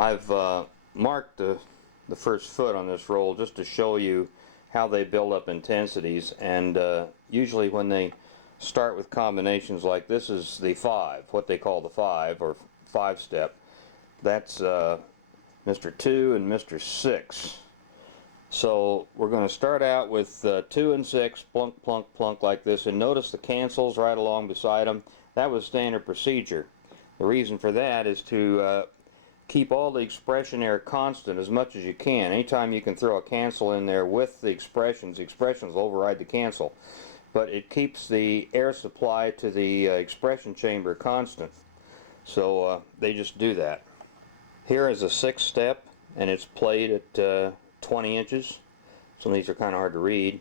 I've marked the first foot on this roll just to show you how they build up intensities, and usually when they start with combinations like this is the 5, what they call the 5 or 5-step. That's Mr. 2 and Mr. 6. So we're going to start out with 2 and 6, plunk, plunk, plunk like this, and notice the cancels right along beside them. That was standard procedure. The reason for that is to keep all the expression air constant as much as you can. Anytime you can throw a cancel in there with the expressions will override the cancel. But it keeps the air supply to the expression chamber constant. So they just do that. Here is a 6th step, and it's played at 20 inches. Some of these are kind of hard to read.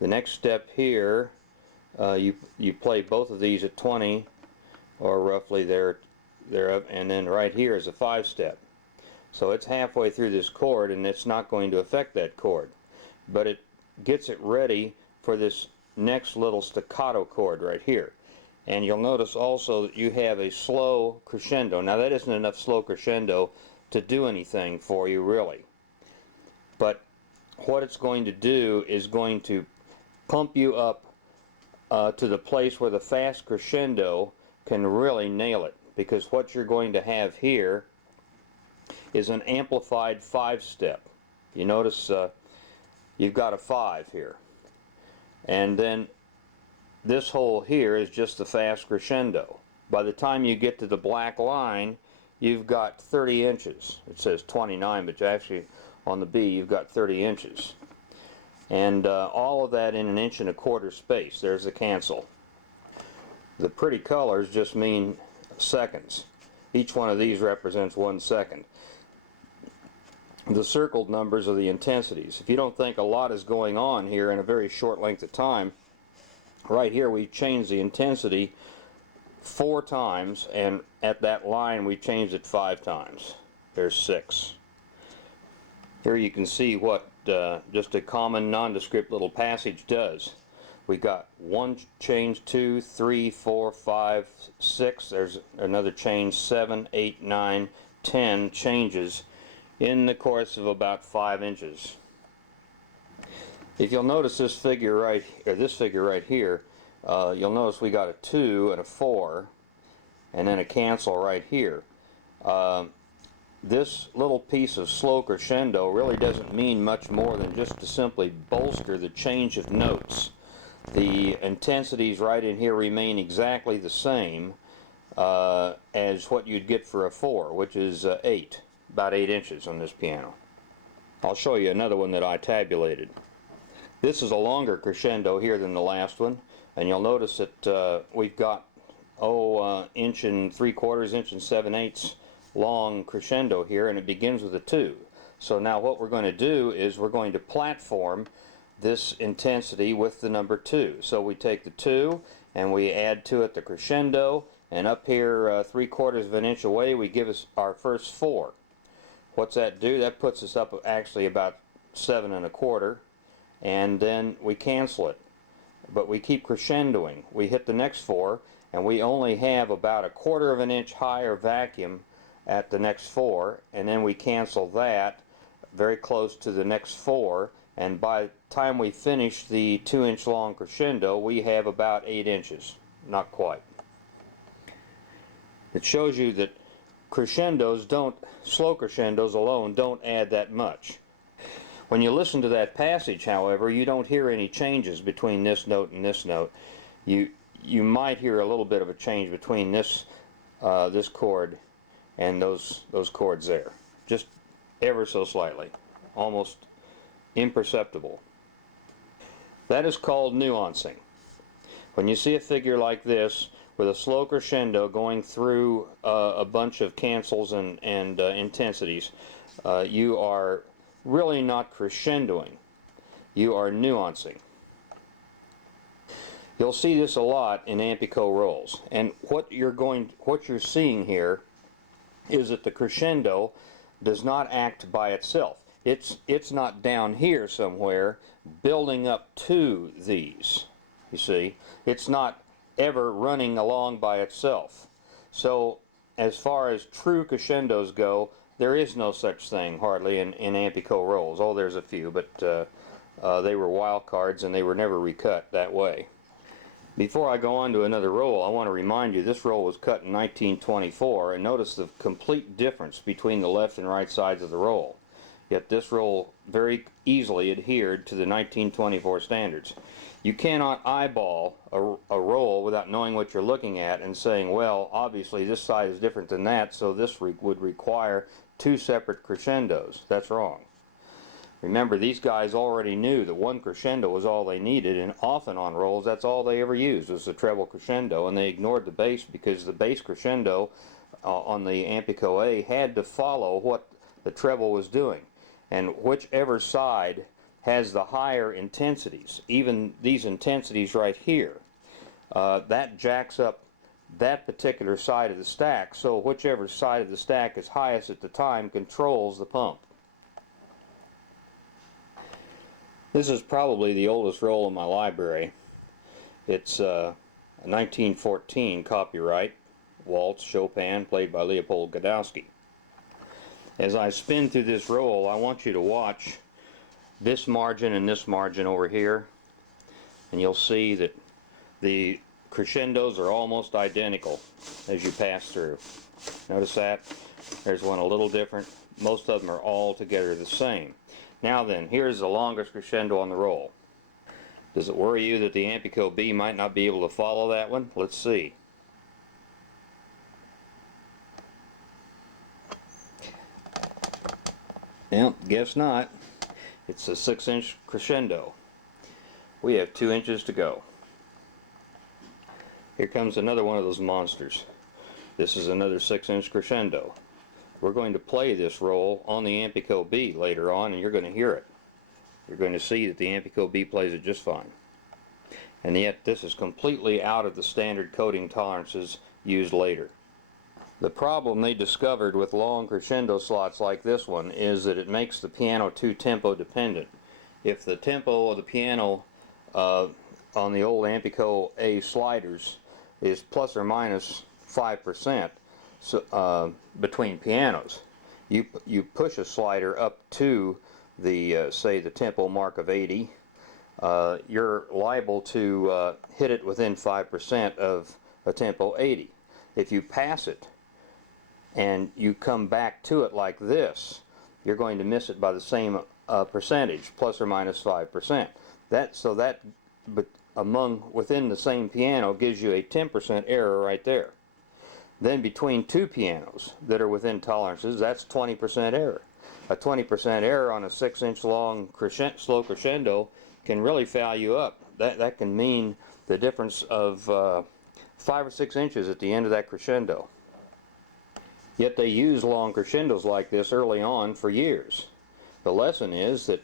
The next step here, you play both of these at 20, or roughly there, and then right here is a 5-step. So it's halfway through this chord, and it's not going to affect that chord, but it gets it ready for this next little staccato chord right here. And you'll notice also that you have a slow crescendo. Now that isn't enough slow crescendo to do anything for you really, but what it's going to do is going to pump you up to the place where the fast crescendo can really nail it, because what you're going to have here is an amplified 5-step. You notice you've got a 5 here, and then this hole here is just the fast crescendo. By the time you get to the black line, you've got 30 inches. It says 29, but actually on the B you've got 30 inches. And all of that in 1 1/4 inch space. There's the cancel. The pretty colors just mean seconds. Each one of these represents 1 second. The circled numbers are the intensities. If you don't think a lot is going on here in a very short length of time, right here we changed the intensity 4 times, and at that line we changed it 5 times. There's 6. Here you can see what just a common nondescript little passage does. We got 1 change, 2, 3, 4, 5, 6. There's another change, 7, 8, 9, 10 changes in the course of about 5 inches. If you'll notice this figure right here, you'll notice we got a 2 and a 4, and then a cancel right here. This little piece of slow crescendo really doesn't mean much more than just to simply bolster the change of notes. The intensities right in here remain exactly the same as what you'd get for a 4, which is 8, about 8 inches on this piano. I'll show you another one that I tabulated. This is a longer crescendo here than the last one, and you'll notice that we've got 1 3/4 inches, 1 7/8 inches long crescendo here, and it begins with a 2. So now what we're going to do is we're going to platform this intensity with the number 2. So we take the 2 and we add to it the crescendo, and up here 3/4 inch away we give us our first 4. What's that do? That puts us up actually about 7 1/4, and then we cancel it. But we keep crescendoing. We hit the next 4, and we only have about 1/4 inch higher vacuum at the next 4, and then we cancel that very close to the next 4, and by the time we finish the 2-inch long crescendo we have about 8 inches. Not quite. It shows you that slow crescendos alone don't add that much. When you listen to that passage, however, you don't hear any changes between this note and this note. You might hear a little bit of a change between this chord and those chords there, just ever so slightly, almost imperceptible. That is called nuancing. When you see a figure like this with a slow crescendo going through a bunch of cancels and intensities, you are really not crescendoing, you are nuancing. You'll see this a lot in Ampico rolls, and what you're seeing here is that the crescendo does not act by itself. It's not down here somewhere building up to these. You see, it's not ever running along by itself. So as far as true crescendos go, there is no such thing hardly in Ampico rolls. Oh, there's a few, but they were wild cards and they were never recut that way. Before I go on to another roll, I want to remind you this roll was cut in 1924, and notice the complete difference between the left and right sides of the roll. Yet this roll very easily adhered to the 1924 standards. You cannot eyeball a roll without knowing what you're looking at and saying, well, obviously this side is different than that, so this would require two separate crescendos. That's wrong. Remember, these guys already knew that one crescendo was all they needed, and often on rolls that's all they ever used was the treble crescendo, and they ignored the bass because the bass crescendo on the Ampico A had to follow what the treble was doing. And whichever side has the higher intensities, even these intensities right here, that jacks up that particular side of the stack, so whichever side of the stack is highest at the time controls the pump. This is probably the oldest roll in my library. It's a 1914 copyright, waltz, Chopin, played by Leopold Godowsky. As I spin through this roll, I want you to watch this margin and this margin over here, and you'll see that the crescendos are almost identical as you pass through. Notice that? There's one a little different. Most of them are all together the same. Now then, here's the longest crescendo on the roll. Does it worry you that the Ampico B might not be able to follow that one? Let's see. Well, guess not. It's a 6-inch crescendo. We have 2 inches to go. Here comes another one of those monsters. This is another 6-inch crescendo. We're going to play this roll on the Ampico B later on, and you're going to hear it. You're going to see that the Ampico B plays it just fine. And yet this is completely out of the standard coding tolerances used later. The problem they discovered with long crescendo slots like this one is that it makes the piano too tempo dependent. If the tempo of the piano on the old Ampico A sliders is plus or minus 5% between pianos, you push a slider up to the say the tempo mark of 80, you're liable to hit it within 5% of a tempo 80. If you pass it and you come back to it like this, you're going to miss it by the same percentage, plus or minus 5%. But within the same piano gives you a 10% error right there. Then between two pianos that are within tolerances, that's 20% error. A 20% error on a 6-inch long slow crescendo can really foul you up. That can mean the difference of 5 or 6 inches at the end of that crescendo. Yet they used long crescendos like this early on for years. The lesson is that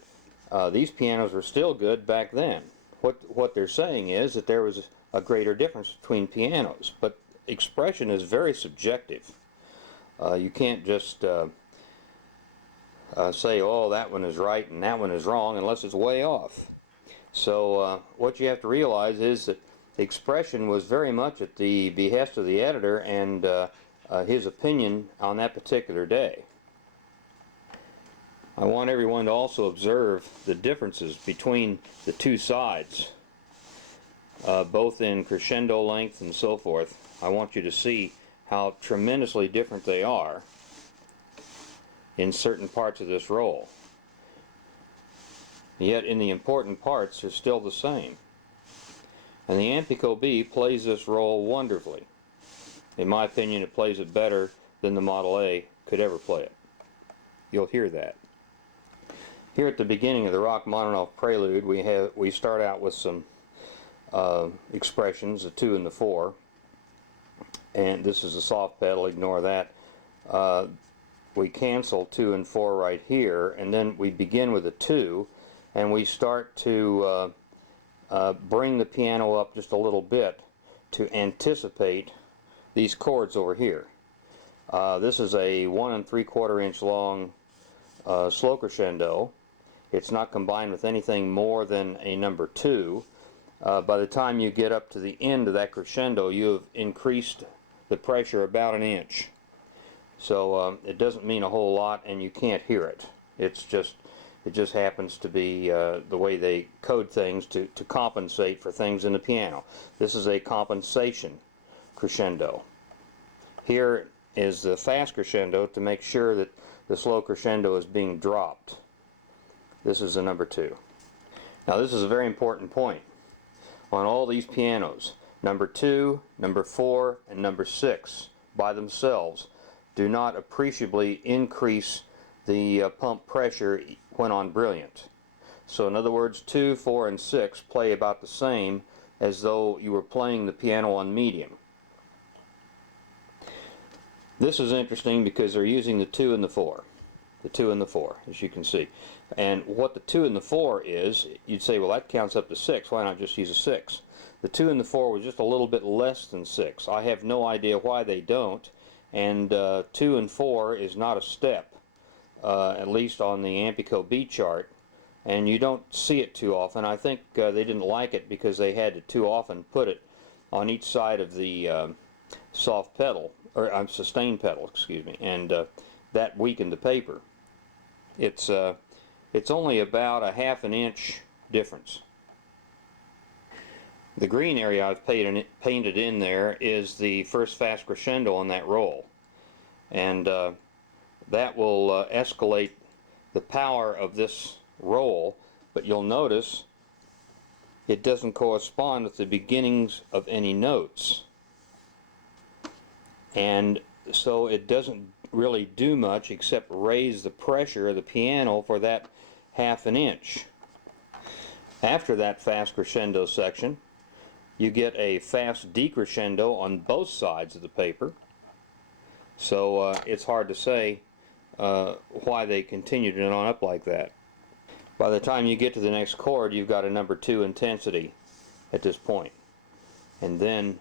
these pianos were still good back then. What they're saying is that there was a greater difference between pianos, but expression is very subjective. You can't just say, oh, that one is right and that one is wrong, unless it's way off. So what you have to realize is that the expression was very much at the behest of the editor and his opinion on that particular day. I want everyone to also observe the differences between the two sides, both in crescendo length and so forth. I want you to see how tremendously different they are in certain parts of this roll. Yet in the important parts they're still the same. And the Ampico B plays this roll wonderfully. In my opinion, it plays it better than the Model A could ever play it. You'll hear that. Here at the beginning of the Rachmaninoff Prelude, we start out with some expressions, the 2 and the 4. And this is a soft pedal, ignore that. We cancel 2 and 4 right here, and then we begin with a 2, and we start to bring the piano up just a little bit to anticipate these chords over here. This is a 1 3/4 inch long slow crescendo. It's not combined with anything more than a number 2. By the time you get up to the end of that crescendo, you have increased the pressure about 1 inch. So it doesn't mean a whole lot, and you can't hear it. It just happens to be the way they code things to compensate for things in the piano. This is a compensation crescendo. Here is the fast crescendo to make sure that the slow crescendo is being dropped. This is the number 2. Now this is a very important point. On all these pianos, number 2, number 4, and number 6 by themselves do not appreciably increase the pump pressure when on brilliant. So in other words, 2, 4, and 6 play about the same as though you were playing the piano on medium. This is interesting because they're using the 2 and the 4. The 2 and the 4, as you can see. And what the 2 and the 4 is, you'd say, well, that counts up to 6. Why not just use a 6? The 2 and the 4 was just a little bit less than 6. I have no idea why they don't. And 2 and 4 is not a step, at least on the Ampico B chart. And you don't see it too often. I think they didn't like it because they had to too often put it on each side of the soft pedal, or sustain pedal, excuse me, and that weakened the paper. It's only about a ½ an inch difference. The green area I've painted in there is the first fast crescendo on that roll, and that will escalate the power of this roll, but you'll notice it doesn't correspond with the beginnings of any notes, and so it doesn't really do much except raise the pressure of the piano for that ½ an inch. After that fast crescendo section, you get a fast decrescendo on both sides of the paper. So it's hard to say why they continued it on up like that. By the time you get to the next chord, you've got a number 2 intensity at this point. And then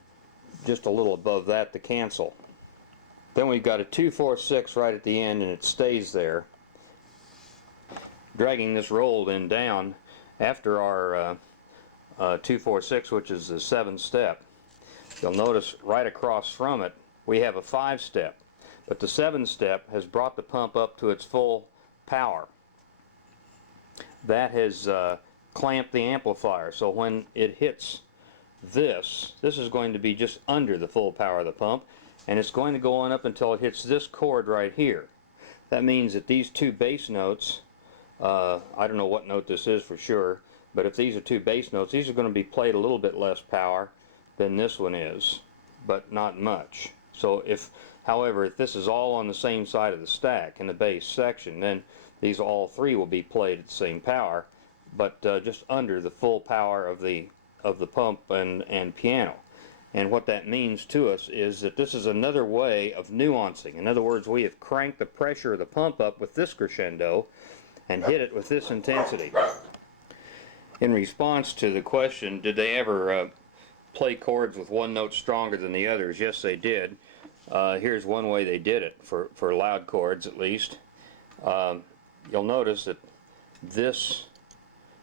just a little above that, the cancel. Then we've got a 2, 4, 6 right at the end, and it stays there. Dragging this roll then down after our 2, 4, 6, which is the 7th step, you'll notice right across from it we have a 5 step, but the 7th step has brought the pump up to its full power. That has clamped the amplifier, so when it hits this is going to be just under the full power of the pump, and it's going to go on up until it hits this chord right here. That means that these 2 bass notes, I don't know what note this is for sure, but if these are 2 bass notes, these are going to be played a little bit less power than this one is, but not much. So however, if this is all on the same side of the stack in the bass section, then these all 3 will be played at the same power, but just under the full power of the pump and piano. And what that means to us is that this is another way of nuancing. In other words, we have cranked the pressure of the pump up with this crescendo and hit it with this intensity. In response to the question, did they ever play chords with one note stronger than the others? Yes, they did. Here's one way they did it, for loud chords at least. You'll notice that this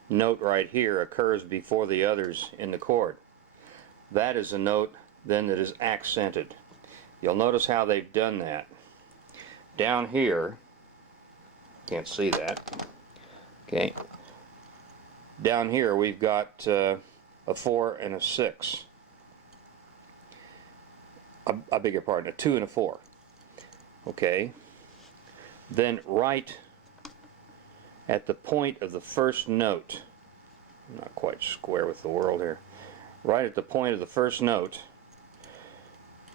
note right here occurs before the others in the chord. That is a note then that is accented. You'll notice how they've done that. Down here, can't see that. Okay. Down here we've got a 4 and a 6. I beg your pardon, a 2 and a 4. Okay. Then right at the point of the first note, I'm not quite square with the world here, right at the point of the first note,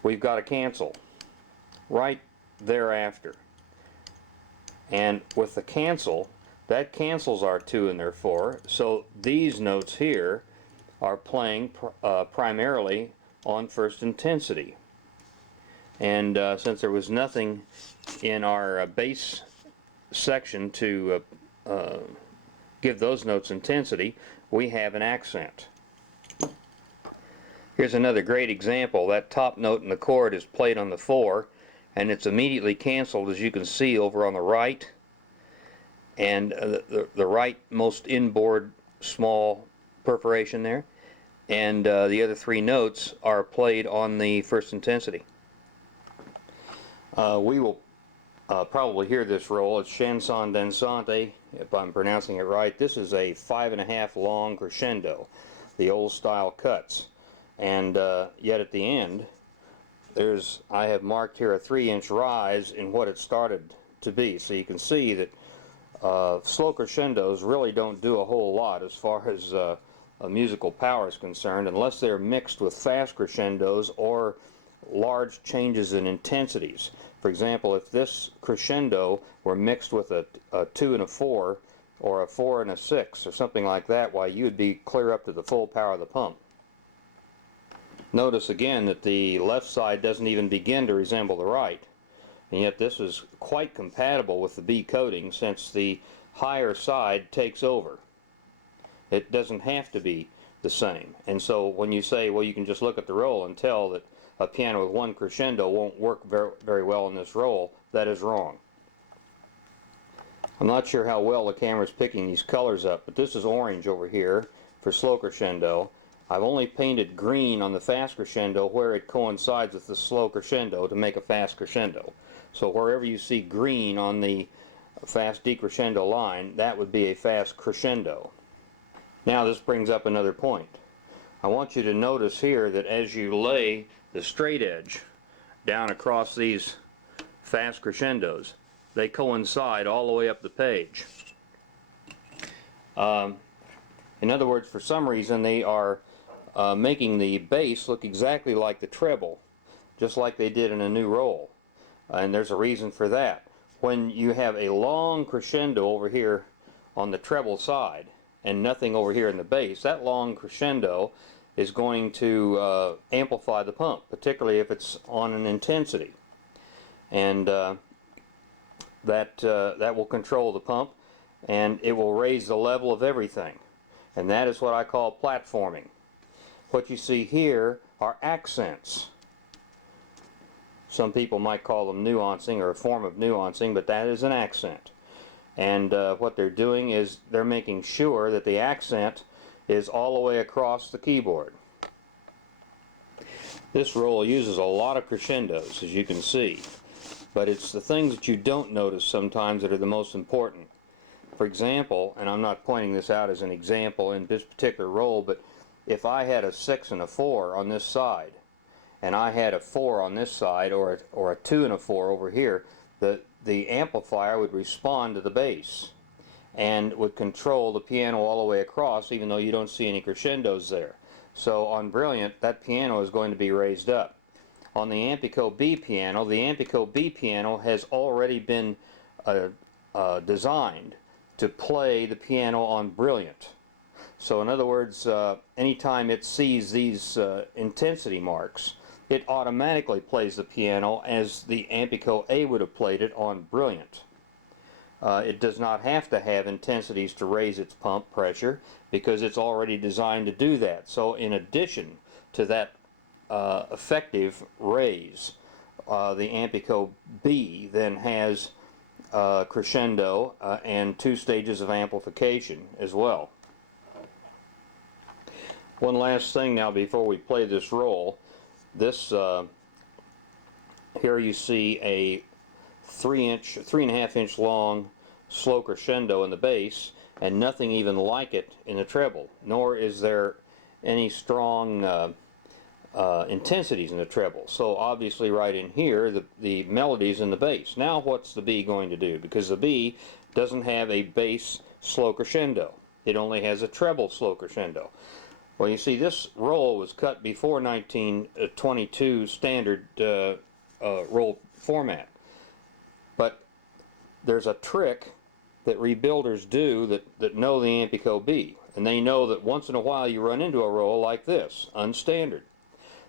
we've got a cancel right thereafter. And with the cancel, that cancels our 2 and their 4, so these notes here are playing primarily on first intensity. And since there was nothing in our bass section to give those notes intensity, we have an accent. Here's another great example. That top note in the chord is played on the 4, and it's immediately canceled, as you can see over on the right, and the rightmost inboard small perforation there, and the other 3 notes are played on the first intensity. We will probably hear this roll. It's chanson dansante, if I'm pronouncing it right. This is a 5.5 long crescendo, the old style cuts. And yet at the end, I have marked here a 3-inch rise in what it started to be. So you can see that slow crescendos really don't do a whole lot as far as musical power is concerned, unless they're mixed with fast crescendos or large changes in intensities. For example, if this crescendo were mixed with a 2 and a 4, or a 4 and a 6, or something like that, why, you would be clear up to the full power of the pump. Notice again that the left side doesn't even begin to resemble the right, and yet this is quite compatible with the B coating, since the higher side takes over. It doesn't have to be the same. And so when you say, well, you can just look at the roll and tell that a piano with one crescendo won't work very well in this roll, that is wrong. I'm not sure how well the camera's picking these colors up, but this is orange over here for slow crescendo. I've only painted green on the fast crescendo where it coincides with the slow crescendo to make a fast crescendo. So wherever you see green on the fast decrescendo line, that would be a fast crescendo. Now this brings up another point. I want you to notice here that as you lay the straight edge down across these fast crescendos, they coincide all the way up the page. In other words, for some reason they are making the bass look exactly like the treble, just like they did in a new roll. And there's a reason for that. When you have a long crescendo over here on the treble side and nothing over here in the bass, that long crescendo is going to amplify the pump, particularly if it's on an intensity. And that will control the pump, and it will raise the level of everything. And that is what I call platforming. What you see here are accents. Some people might call them nuancing, or a form of nuancing, but that is an accent. And what they're doing is they're making sure that the accent is all the way across the keyboard. This roll uses a lot of crescendos, as you can see, but it's the things that you don't notice sometimes that are the most important. For example, and I'm not pointing this out as an example in this particular roll, but if I had a 6 and a 4 on this side, and I had a 4 on this side, or a 2 and a 4 over here, the amplifier would respond to the bass and would control the piano all the way across, even though you don't see any crescendos there. So on Brilliant, that piano is going to be raised up. On the Ampico B piano, the Ampico B piano has already been designed to play the piano on Brilliant. So in other words, anytime it sees these intensity marks, it automatically plays the piano as the Ampico A would have played it on Brilliant. It does not have to have intensities to raise its pump pressure, because it's already designed to do that. So in addition to that effective raise, the Ampico B then has crescendo and 2 stages of amplification as well. One last thing now before we play this roll. This here you see a 3.5 inch long slow crescendo in the bass, and nothing even like it in the treble, nor is there any strong intensities in the treble. So obviously right in here the melody's in the bass. Now what's the B going to do? Because the B doesn't have a bass slow crescendo. It only has a treble slow crescendo. Well, you see, this roll was cut before 1922 standard roll format. But there's a trick that rebuilders do that know the Ampico B. And they know that once in a while you run into a roll like this, unstandard.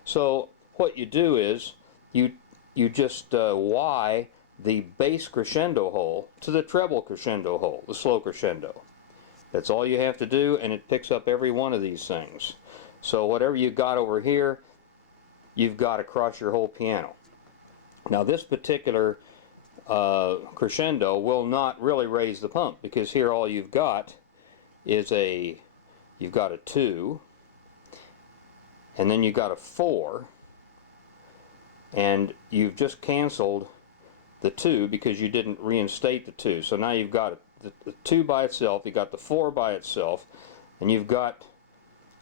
So what you do is you just Y the bass crescendo hole to the treble crescendo hole, the slow crescendo. That's all you have to do, and it picks up every one of these things. So whatever you've got over here, you've got across your whole piano. Now this particular crescendo will not really raise the pump, because here all you've got is you've got a 2, and then you've got a 4, and you've just canceled the 2 because you didn't reinstate the 2. So now you've got the 2 by itself, you've got the 4 by itself, and you've got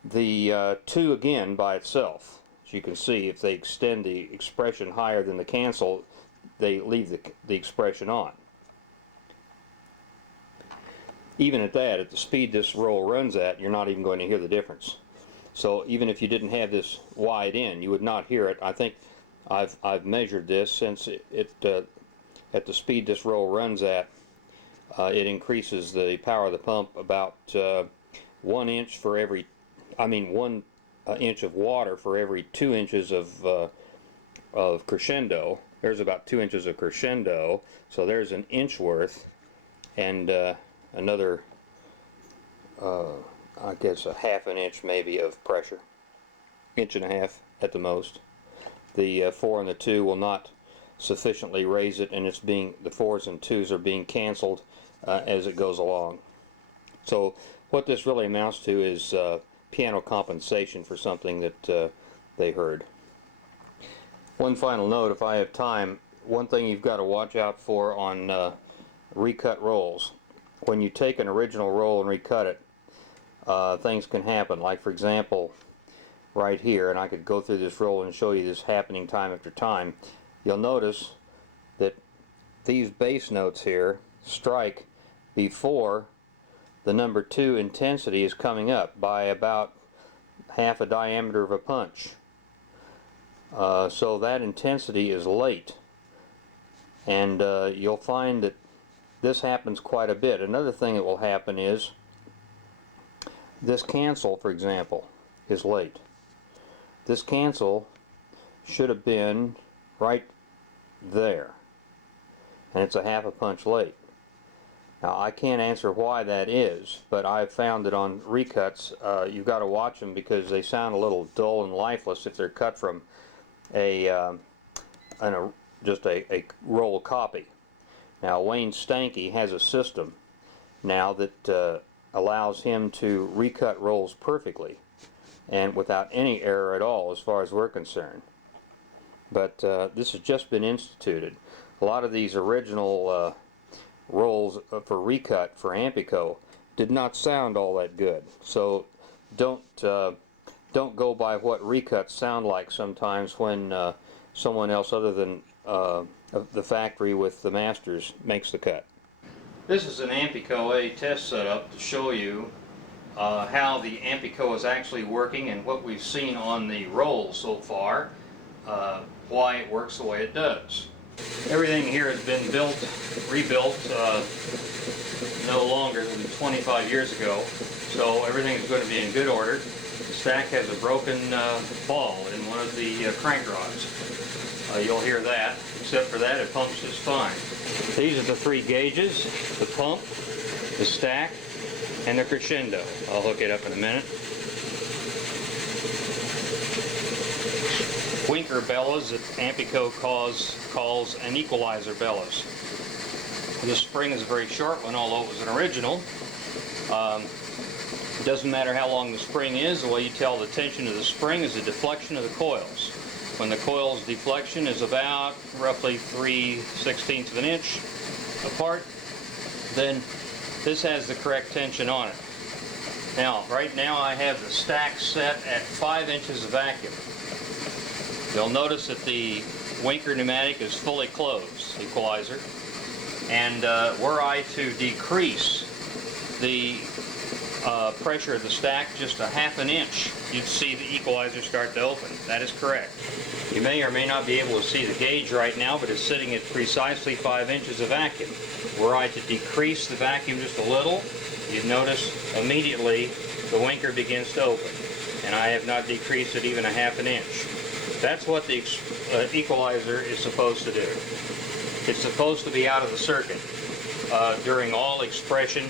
the 2 again by itself. As you can see, if they extend the expression higher than the cancel, they leave the expression on. Even at that, at the speed this roll runs at, you're not even going to hear the difference. So even if you didn't have this wide in, you would not hear it. I think I've measured this since at the speed this roll runs at, it increases the power of the pump about 1 inch for every, 1 inch of water for every 2 inches of crescendo. There's about 2 inches of crescendo, so there's an inch worth, and another, I guess a half an inch maybe of pressure, 1.5 inches at the most. The 4 and the 2 will not sufficiently raise it, and the 4s and 2s are being canceled as it goes along. So what this really amounts to is piano compensation for something that they heard. One final note, if I have time, one thing you've got to watch out for on recut rolls. When you take an original roll and recut it, things can happen. Like, for example, right here, and I could go through this roll and show you this happening time after time. You'll notice that these bass notes here strike before the number 2 intensity is coming up by about half a diameter of a punch. So that intensity is late, and you'll find that this happens quite a bit. Another thing that will happen is this cancel, for example, is late. This cancel should have been right there, and it's a half a punch late. Now, I can't answer why that is, but I've found that on recuts you've got to watch them because they sound a little dull and lifeless if they're cut from just a roll copy. Now, Wayne Stanky has a system now that allows him to recut rolls perfectly and without any error at all as far as we're concerned. But this has just been instituted. A lot of these original rolls for recut for Ampico did not sound all that good. So don't go by what recuts sound like sometimes when someone else other than the factory with the masters makes the cut. This is an Ampico A test setup to show you how the Ampico is actually working and what we've seen on the roll so far, why it works the way it does. Everything here has been rebuilt no longer than 25 years ago, so everything is going to be in good order. The stack has a broken ball in one of the crank rods. You'll hear that. Except for that, it pumps just fine. These are the 3 gauges: the pump, the stack, and the crescendo. I'll hook it up in a minute. Winker bellows that Ampico calls an equalizer bellows. This spring is a very short one, although it was an original. It doesn't matter how long the spring is. The way you tell the tension of the spring is the deflection of the coils. When the coil's deflection is about roughly 3/16 of an inch apart, then this has the correct tension on it. Now, right now I have the stack set at 5 inches of vacuum. You'll notice that the Winker pneumatic is fully closed, equalizer, and were I to decrease the pressure of the stack just a half an inch, you'd see the equalizer start to open. That is correct. You may or may not be able to see the gauge right now, but it's sitting at precisely 5 inches of vacuum. Were I to decrease the vacuum just a little, you'd notice immediately the Winker begins to open, and I have not decreased it even a half an inch. That's what the equalizer is supposed to do. It's supposed to be out of the circuit during all expression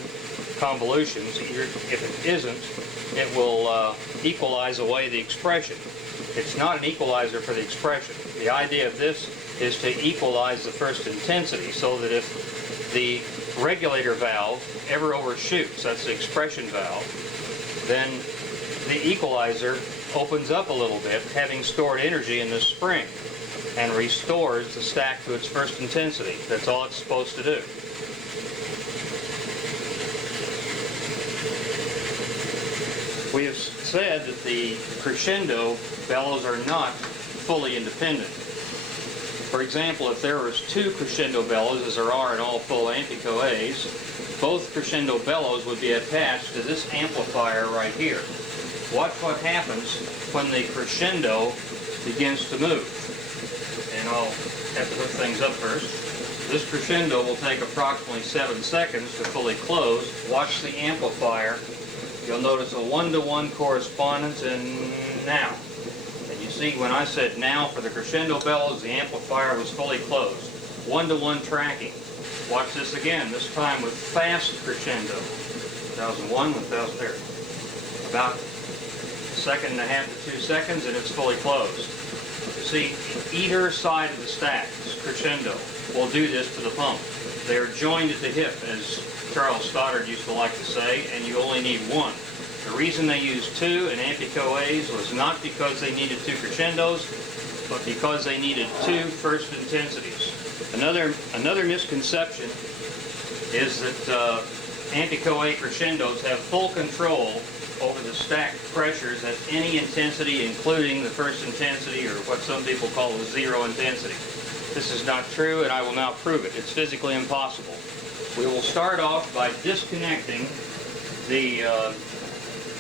convolutions. If it isn't, it will equalize away the expression. It's not an equalizer for the expression. The idea of this is to equalize the first intensity so that if the regulator valve ever overshoots, that's the expression valve, then the equalizer opens up a little bit, having stored energy in the spring. and restores the stack to its first intensity. That's all it's supposed to do. We have said that the crescendo bellows are not fully independent. For example, if there was two crescendo bellows, as there are in all full Ampico A's, both crescendo bellows would be attached to this amplifier right here. Watch what happens when the crescendo begins to move. And I'll have to hook things up first. This crescendo will take approximately 7 seconds to fully close. Watch the amplifier. You'll notice a 1-to-1 correspondence in now. And you see when I said now for the crescendo bellows, the amplifier was fully closed. 1-to-1 tracking. Watch this again, this time with fast crescendo. 1001, 1000, there. About a second and a half to 2 seconds and it's fully closed. You see, either side of the stack, this crescendo, will do this to the pump. They are joined at the hip, as Charles Stoddard used to like to say, and you only need one. The reason they used two in Ampico A's was not because they needed two crescendos, but because they needed two first intensities. Another misconception is that Ampico A crescendos have full control over the stack pressures at any intensity, including the first intensity, or what some people call the zero intensity. This is not true, and I will now prove it. It's physically impossible. We will start off by disconnecting the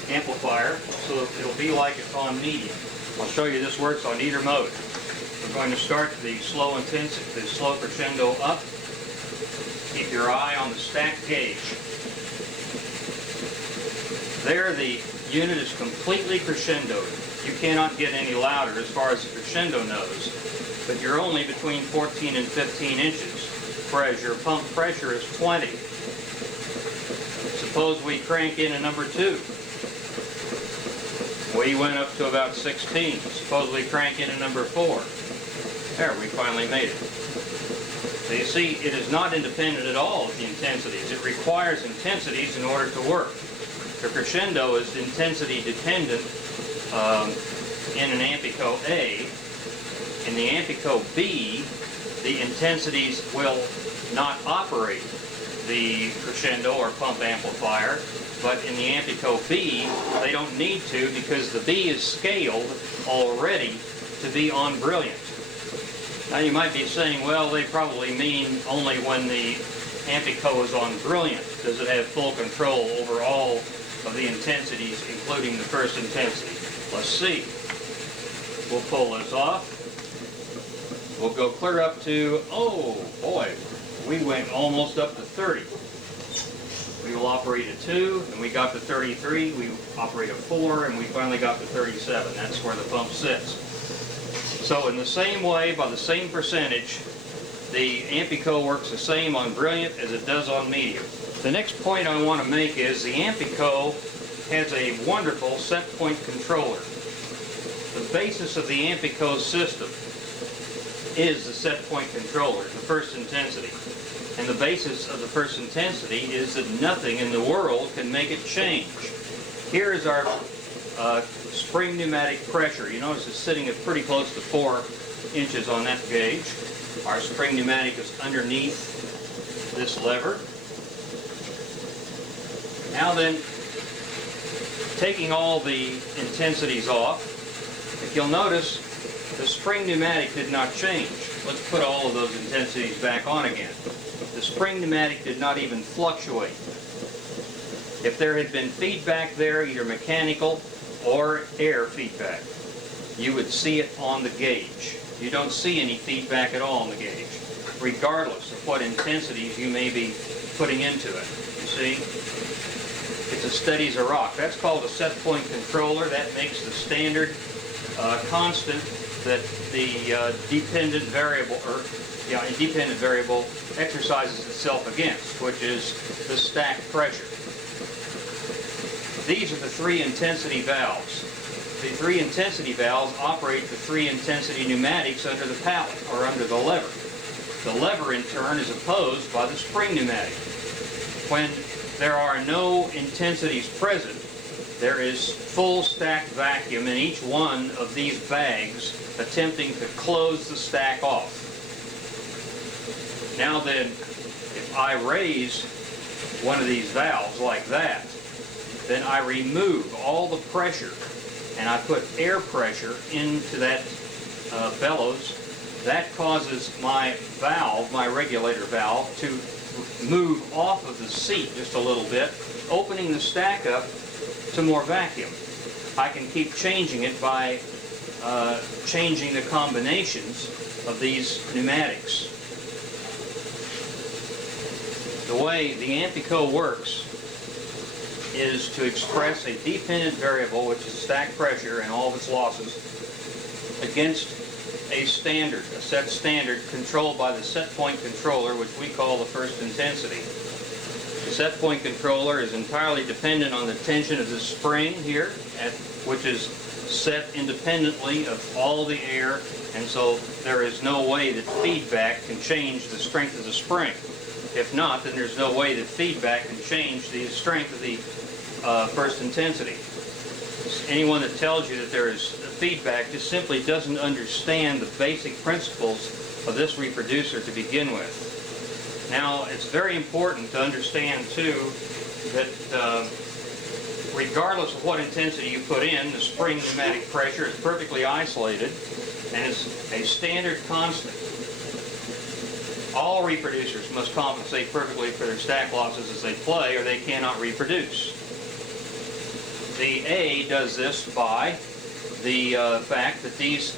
amplifier so that it'll be like it's on medium. I'll show you this works on either mode. We're going to start the slow intensity, the slow crescendo up. Keep your eye on the stack gauge. There the unit is completely crescendoed. You cannot get any louder as far as the crescendo knows, but you're only between 14 and 15 inches, whereas your pump pressure is 20. Suppose we crank in a number 2. We went up to about 16. Suppose we crank in a number 4. There, we finally made it. So you see, it is not independent at all of the intensities. It requires intensities in order to work. The crescendo is intensity dependent in an Ampico A. In the Ampico B, the intensities will not operate the crescendo or pump amplifier, but in the Ampico B, they don't need to because the B is scaled already to be on brilliant. Now you might be saying, well, they probably mean only when the Ampico is on brilliant does it have full control over all of the intensities, including the first intensity. Let's see. We'll pull this off. We'll go clear up to, oh boy, we went almost up to 30. We will operate a 2, and we got to 33. We operate a 4, and we finally got to 37. That's where the pump sits. So in the same way, by the same percentage, the Ampico works the same on brilliant as it does on medium. The next point I want to make is the Ampico has a wonderful set point controller. The basis of the Ampico system is the set point controller, the first intensity. And the basis of the first intensity is that nothing in the world can make it change. Here is our spring pneumatic pressure. You notice it's sitting at pretty close to 4 inches on that gauge. Our spring pneumatic is underneath this lever. Now then, taking all the intensities off, if you'll notice, the spring pneumatic did not change. Let's put all of those intensities back on again. The spring pneumatic did not even fluctuate. If there had been feedback there, either mechanical or air feedback, you would see it on the gauge. You don't see any feedback at all on the gauge, regardless of what intensities you may be putting into it. You see? It's as steady as a rock. That's called a set point controller. That makes the standard constant that the dependent variable exercises itself against, which is the stack pressure. These are the 3 intensity valves. The 3 intensity valves operate the 3 intensity pneumatics under the pallet, or under the lever. The lever, in turn, is opposed by the spring pneumatic. When there are no intensities present, there is full stack vacuum in each one of these bags attempting to close the stack off. Now then, if I raise one of these valves like that, then I remove all the pressure and I put air pressure into that bellows. That causes my valve, my regulator valve, to move off of the seat just a little bit, opening the stack up to more vacuum. I can keep changing it by changing the combinations of these pneumatics. The way the Ampico works is to express a dependent variable, which is stack pressure and all of its losses, against a standard, a set standard controlled by the set point controller, which we call the first intensity. The set point controller is entirely dependent on the tension of the spring here, which is set independently of all the air, and so there is no way that feedback can change the strength of the spring. If not, then there's no way that feedback can change the strength of the first intensity. Anyone that tells you that there is feedback just simply doesn't understand the basic principles of this reproducer to begin with. Now, it's very important to understand too that regardless of what intensity you put in, the spring pneumatic pressure is perfectly isolated and is a standard constant. All reproducers must compensate perfectly for their stack losses as they play, or they cannot reproduce. The A does this by the fact that these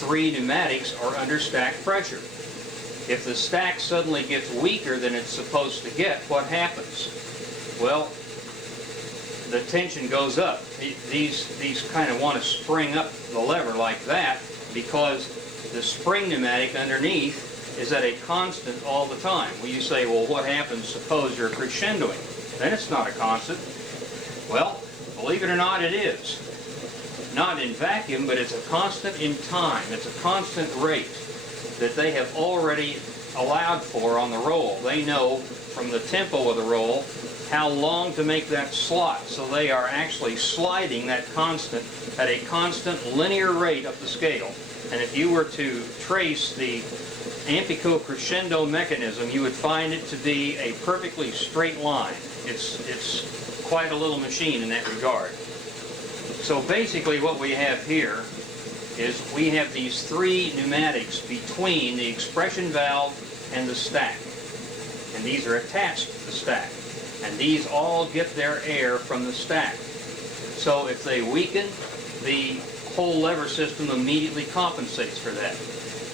three pneumatics are under stack pressure. If the stack suddenly gets weaker than it's supposed to get, what happens? Well, the tension goes up. These kind of want to spring up the lever like that because the spring pneumatic underneath is at a constant all the time. Well, you say, well, what happens suppose you're crescendoing? Then it's not a constant. Well, believe it or not, it is. Not in vacuum, but it's a constant in time. It's a constant rate that they have already allowed for on the roll. They know from the tempo of the roll how long to make that slot, so they are actually sliding that constant at a constant linear rate up the scale. And if you were to trace the Ampico crescendo mechanism, you would find it to be a perfectly straight line. It's quite a little machine in that regard. So basically what we have here is we have these three pneumatics between the expression valve and the stack. And these are attached to the stack. And these all get their air from the stack. So if they weaken, the whole lever system immediately compensates for that.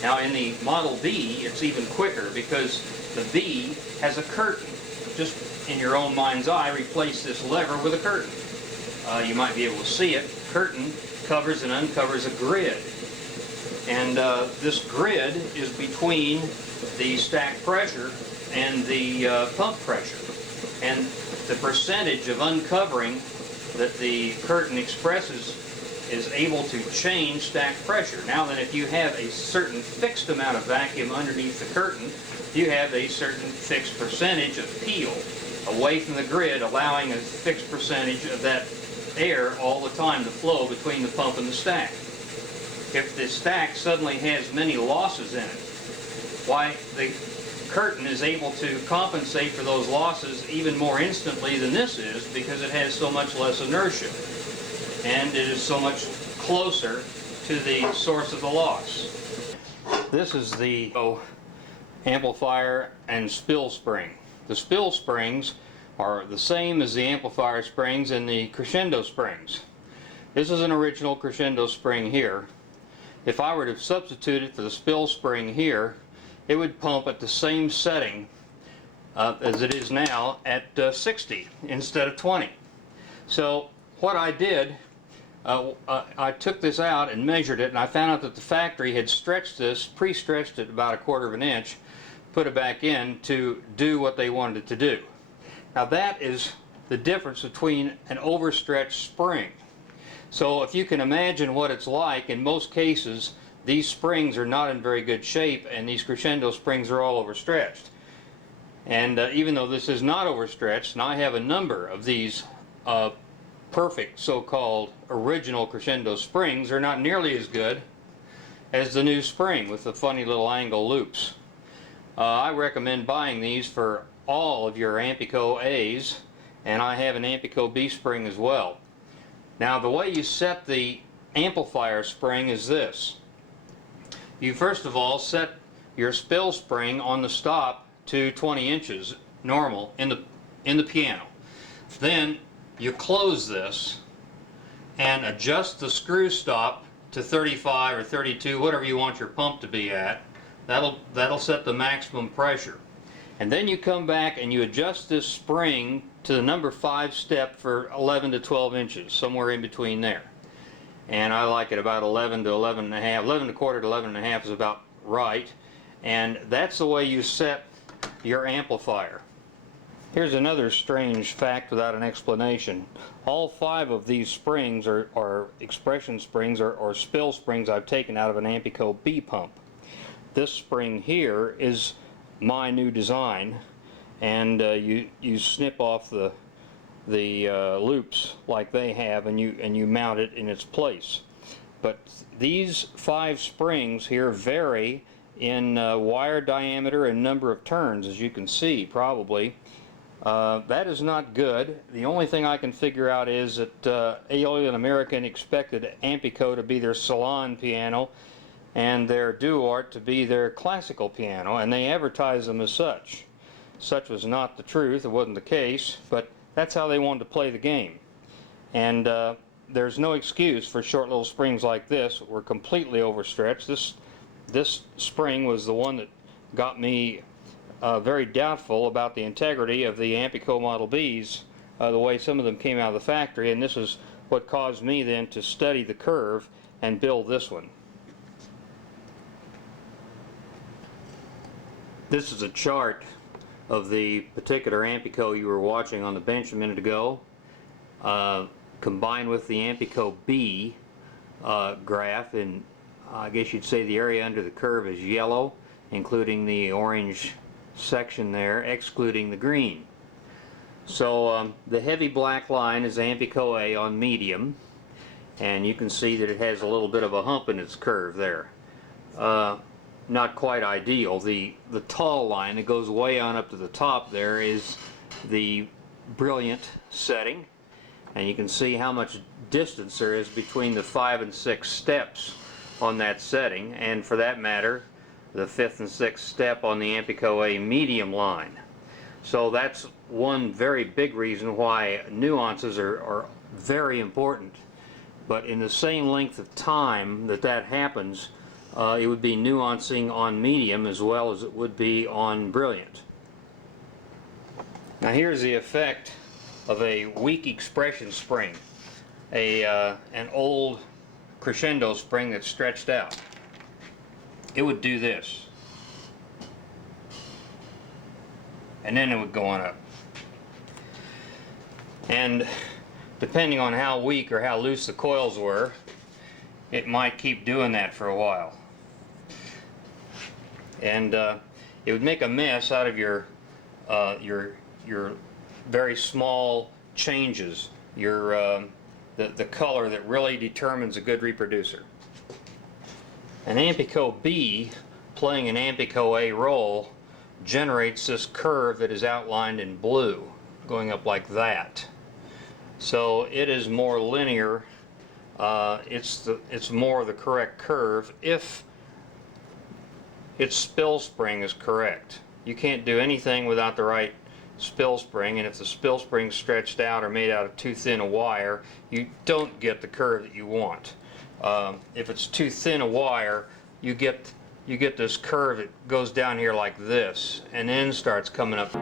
Now in the Model B, it's even quicker because the B has a curtain. Just in your own mind's eye, replace this lever with a curtain. You might be able to see it. Curtain covers and uncovers a grid. And this grid is between the stack pressure and the pump pressure. And the percentage of uncovering that the curtain expresses is able to change stack pressure. Now then, if you have a certain fixed amount of vacuum underneath the curtain, you have a certain fixed percentage of peel away from the grid, allowing a fixed percentage of that air all the time to flow between the pump and the stack. If the stack suddenly has many losses in it, why, the curtain is able to compensate for those losses even more instantly than this is, because it has so much less inertia and it is so much closer to the source of the loss. This is the amplifier and spill spring. The spill springs are the same as the amplifier springs and the crescendo springs. This is an original crescendo spring here. If I were to substitute it for the spill spring here, it would pump at the same setting as it is now at 60 instead of 20. So what I did, I took this out and measured it, and I found out that the factory had stretched this, pre-stretched it about 1/4 of an inch, put it back in to do what they wanted it to do. Now that is the difference between an overstretched spring. So if you can imagine what it's like, in most cases these springs are not in very good shape, and these crescendo springs are all overstretched. And even though this is not overstretched, and I have a number of these perfect so-called original crescendo springs are not nearly as good as the new spring with the funny little angle loops. I recommend buying these for all of your Ampico A's, and I have an Ampico B spring as well. Now the way you set the amplifier spring is this. You first of all set your spill spring on the stop to 20 inches normal in the piano. Then you close this and adjust the screw stop to 35 or 32, whatever you want your pump to be at. That'll set the maximum pressure. And then you come back and you adjust this spring to the number 5 step for 11 to 12 inches, somewhere in between there. And I like it about 11 to 11 and a half. 11 and a quarter to 11 and a half is about right. And that's the way you set your amplifier. Here's another strange fact without an explanation. All 5 of these springs are expression springs or spill springs I've taken out of an Ampico B pump. This spring here is my new design, and you snip off the loops like they have, and you mount it in its place. But these 5 springs here vary in wire diameter and number of turns, as you can see probably. That is not good. The only thing I can figure out is that Alien American expected Ampico to be their salon piano and their Duart to be their classical piano, and they advertised them as such. Such was not the truth. It wasn't the case, but that's how they wanted to play the game. And there's no excuse for short little springs like this. We're completely overstretched. This spring was the one that got me very doubtful about the integrity of the Ampico Model Bs, the way some of them came out of the factory, and this is what caused me then to study the curve and build this one. This is a chart of the particular Ampico you were watching on the bench a minute ago, combined with the Ampico B graph, and I guess you'd say the area under the curve is yellow, including the orange section there, excluding the green. So the heavy black line is Ampico A on medium, and you can see that it has a little bit of a hump in its curve there. Not quite ideal. The tall line that goes way on up to the top there is the brilliant setting, and you can see how much distance there is between the 5 and 6 steps on that setting, and for that matter the 5th and 6th step on the Ampico A medium line. So that's one very big reason why nuances are very important. But in the same length of time that happens, it would be nuancing on medium as well as it would be on brilliant. Now here's the effect of a weak expression spring, an old crescendo spring that's stretched out. It would do this, and then it would go on up. And depending on how weak or how loose the coils were, it might keep doing that for a while. And it would make a mess out of your very small changes, the color that really determines a good reproducer. An Ampico B playing an Ampico A roll generates this curve that is outlined in blue, going up like that. So it is more linear. It's more the correct curve if its spill spring is correct. You can't do anything without the right spill spring, and if the spill spring's stretched out or made out of too thin a wire, you don't get the curve that you want. If it's too thin a wire, you get this curve that goes down here like this and then starts coming up.